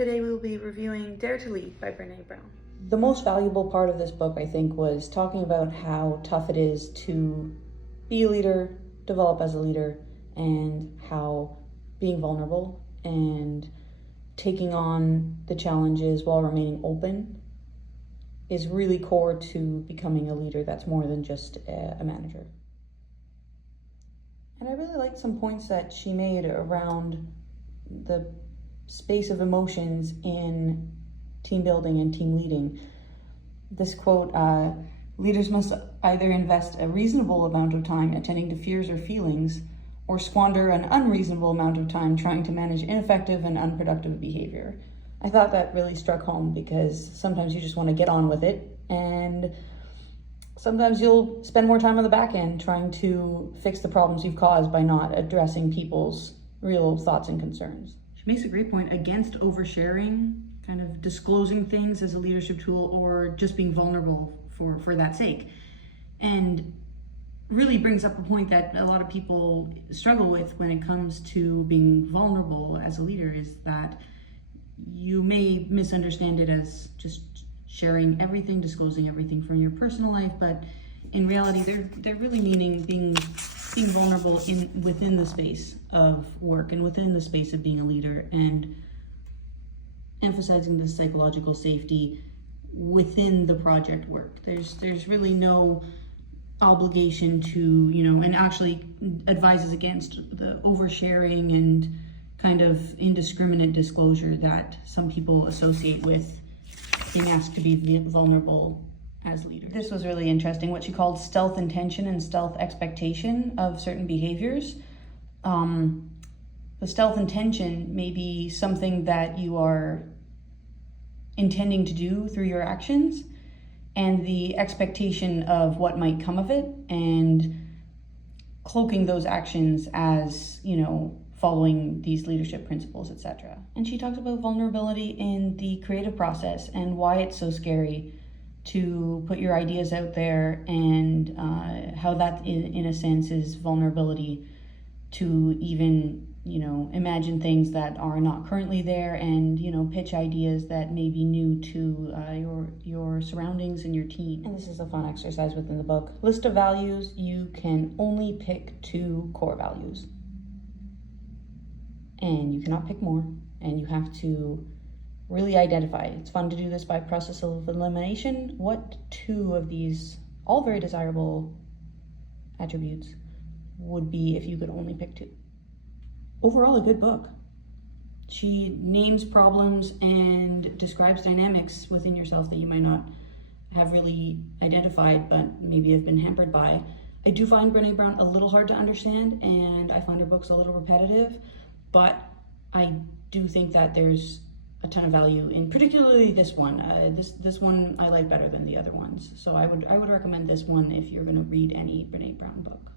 Today we will be reviewing Dare to Lead by Brené Brown. The most valuable part of this book, I think, was talking about how tough it is to be a leader, develop as a leader, and how being vulnerable and taking on the challenges while remaining open is really core to becoming a leader that's more than just a manager. And I really liked some points that she made around the space of emotions in team building and team leading. This quote, leaders must either invest a reasonable amount of time attending to fears or feelings, or squander an unreasonable amount of time trying to manage ineffective and unproductive behavior. I thought that really struck home because sometimes you just want to get on with it, and sometimes you'll spend more time on the back end trying to fix the problems you've caused by not addressing people's real thoughts and concerns. She makes a great point against oversharing, kind of disclosing things as a leadership tool, or just being vulnerable for that sake. And really brings up a point that a lot of people struggle with when it comes to being vulnerable as a leader, is that you may misunderstand it as just sharing everything, disclosing everything from your personal life, but in reality, they're really meaning being vulnerable within the space of work and within the space of being a leader, and emphasizing the psychological safety within the project work. There's really no obligation to, and actually advises against the oversharing and kind of indiscriminate disclosure that some people associate with being asked to be vulnerable as leaders. This was really interesting, what she called stealth intention and stealth expectation of certain behaviors. The stealth intention may be something that you are intending to do through your actions, and the expectation of what might come of it, and cloaking those actions as, following these leadership principles, etc. And she talks about vulnerability in the creative process and why it's so scary to put your ideas out there, and how that in a sense is vulnerability to even imagine things that are not currently there, and pitch ideas that may be new to your surroundings and your team. And this is a fun exercise within the book. List of values. You can only pick 2 core values, and you cannot pick more, and you have to really identify. It's fun to do this by process of elimination. What 2 of these, all very desirable attributes, would be if you could only pick 2? Overall, a good book. She names problems and describes dynamics within yourself that you might not have really identified, but maybe have been hampered by. I do find Brené Brown a little hard to understand, and I find her books a little repetitive, but I do think that there's a ton of value in particularly this one. This one I like better than the other ones. So I would recommend this one if you're going to read any Brené Brown book.